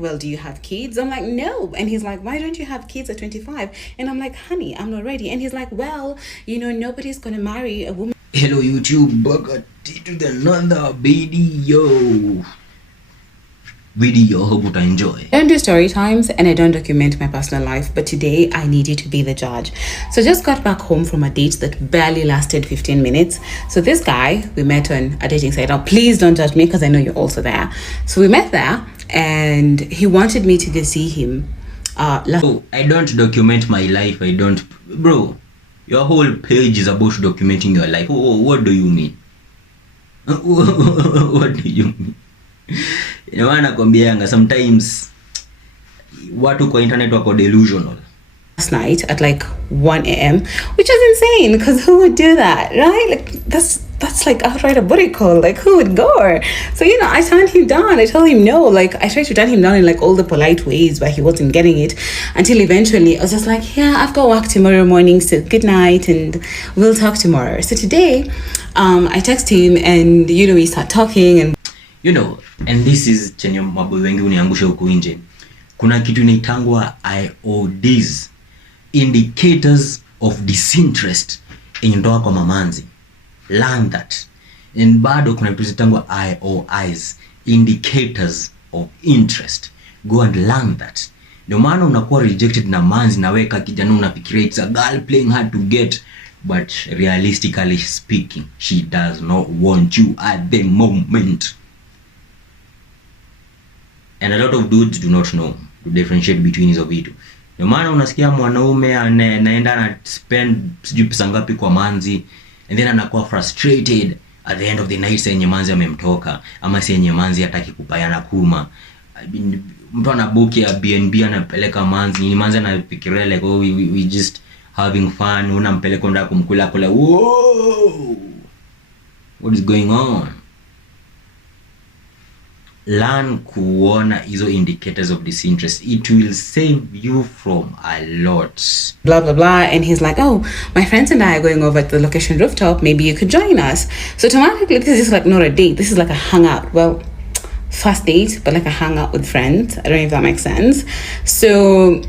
well, do you have kids? I'm like, no. And he's like, why don't you have kids at 25? And I'm like, honey, I'm not ready. And he's like, well, nobody's going to marry a woman. Hello YouTube, back to another video. Hope you enjoy. I don't do story times and I don't document my personal life, but today I need you to be the judge. So just got back home from a date that barely lasted 15 minutes. So this guy, we met on a dating site. Now please don't judge me because I know you're also there. So we met there and he wanted me to go see him. Oh, I don't document my life. Bro, your whole page is about documenting your life. What do you mean? What do you mean? Nakwambianga sometimes watu kwa internet wako delusional. Last night at like 1 a.m, which is insane because who would do that, right? Like that's like outright a booty call. Like who would go? So I turned him down. I told him no. Like I tried to turn him down in like all the polite ways, but he wasn't getting it until eventually I was just like, yeah, I've got work tomorrow morning, so good night and we'll talk tomorrow. So today I text him and we start talking and and this is chenye maboy wengi uniangusha huku nje. Kuna kitu inaitangwa IODs, indicators of disinterest in ndoa kwa mamanzi. Learn that. And bado kuna kitu zitangwa IOIs, indicators of interest. Go and learn that. Ndio maana unakuwa rejected na manzi na weka kijana unafikiria it's a girl playing hard to get, but realistically speaking she does not want you at the moment. And a lot of dudes do not know to differentiate between hizo vitu. Ndio maana unasikia mwanaume anaenda na spend sijui pesa ngapi kwa manzi and then anakuwa frustrated at the end of the night senye manzi amemtoka ama senye manzi hataki kupayana kuma. Mtu anabook ya BNB anapeleka manzi, ni manzi anafikiria like we just having fun, unampeleka ndo kumkula kula. Whoa, what is going on? Learn kuona hizo indicators of disinterest. It will save you from a lot. Blah blah blah. And he's like, oh, my friends and I are going over to the location rooftop, maybe you could join us. So automatically this is like not a date, this is like a hangout. Well, first date, but like a hangout with friends. I don't know if that makes sense. So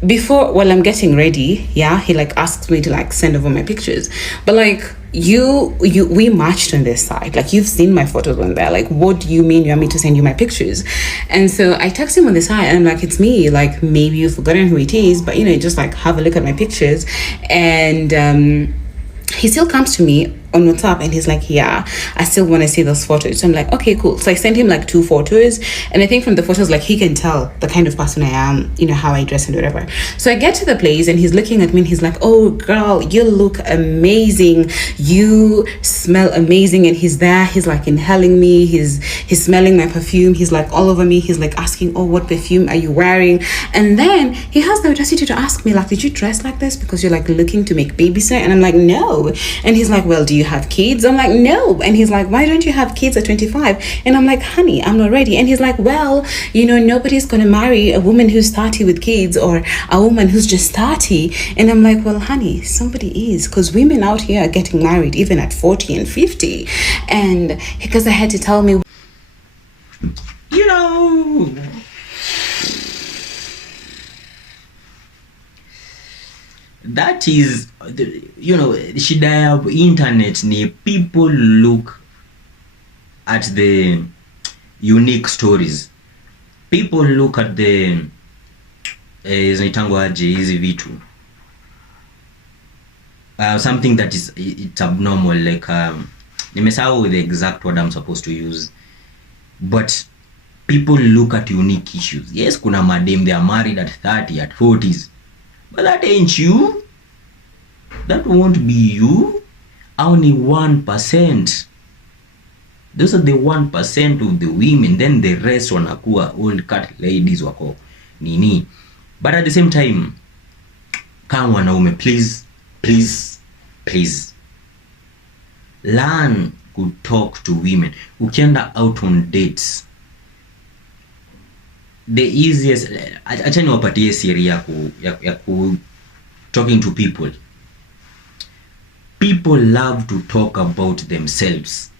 while I'm getting ready, he like asks me to like send over my pictures, but like we matched on this side, like you've seen my photos on there, like what do you mean you want me to send you my pictures? And so I text him on the side and I'm like, it's me, like maybe you've forgotten who it is, but just like have a look at my pictures. And he still comes to me on WhatsApp and he's like, yeah, I still want to see those photos. So I'm like, okay, cool. So I sent him like 2 photos, and I think from the photos like he can tell the kind of person I am, how I dress and whatever. So I get to the place and he's looking at me and he's like, oh girl, you look amazing, you smell amazing. And he's there, he's like inhaling me, he's smelling my perfume, he's like all over me, he's like asking, oh, what perfume are you wearing? And then he has the audacity to ask me like, did you dress like this because you're like looking to make babies? And I'm like, no. And he's like, well, do you have kids? I'm like, no. And he's like, why don't you have kids at 25? And I'm like, honey, I'm not ready. And he's like, well, nobody's gonna marry a woman who's 30 with kids or a woman who's just 30. And I'm like, well, honey, somebody is, because women out here are getting married even at 40 and 50. And because I had to tell me, that is shida ya internet ni people look at the unique stories, people look at the zinaitangwa hizi vitu something that is it's abnormal, like nimesahau the exact word I'm supposed to use, but people look at unique issues. Yes, kuna madem they are married at 30, at 40s, but that ain't you. That won't be you. Only 1%. Those are the 1% of the women. Then the rest wanakuwa old cat ladies wako nini. But at the same time, kama wanaume, please learn to talk to women. Ukienda out on dates, the easiest, acha niwapatie siri ya ku talking to people. People love to talk about themselves.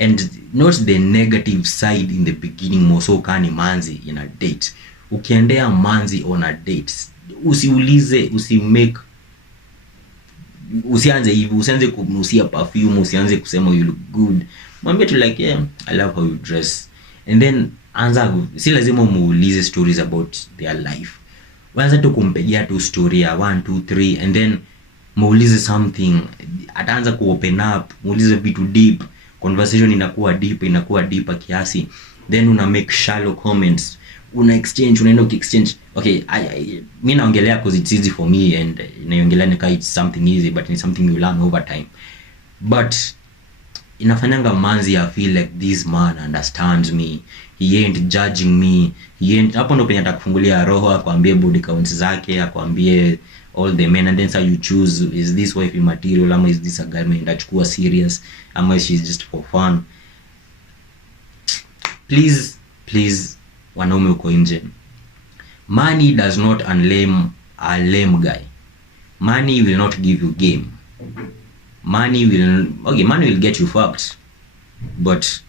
and not the negative side in the beginning. Moso kani manzi in a date, ukiendea manzi on a date, usiulize, usianze hivi, usianze kumnusia perfume, usianze kusema you look good. Mwambie tu like, yeah, I love how you dress, and then anza, si lazima muulize stories about their life. Wanza tu kumpigia tu story ya 1 2 3, and then muulize something, ataanza ku open up, muulize vitu deep, conversation inakuwa deeper kiasi, then una make shallow comments, una exchange, unaenda exchange. Okay, mimi naongelea because it's easy for me, and naongelea nika it's something easy, but it's something you learn over time. But inafanyanga manzi I feel like this man understands me, he ain't judging me, he ain't, hapo ndo penye atakufungulia roho, akwambie body counts zake, akwambie all the men, and then so you choose, is this wife material, ama is this a guy man ndachukua serious, ama she's just for fun. Please wanaume uko nje, money does not unlame a lame guy. Money will not give you game. Money will get you fucked, but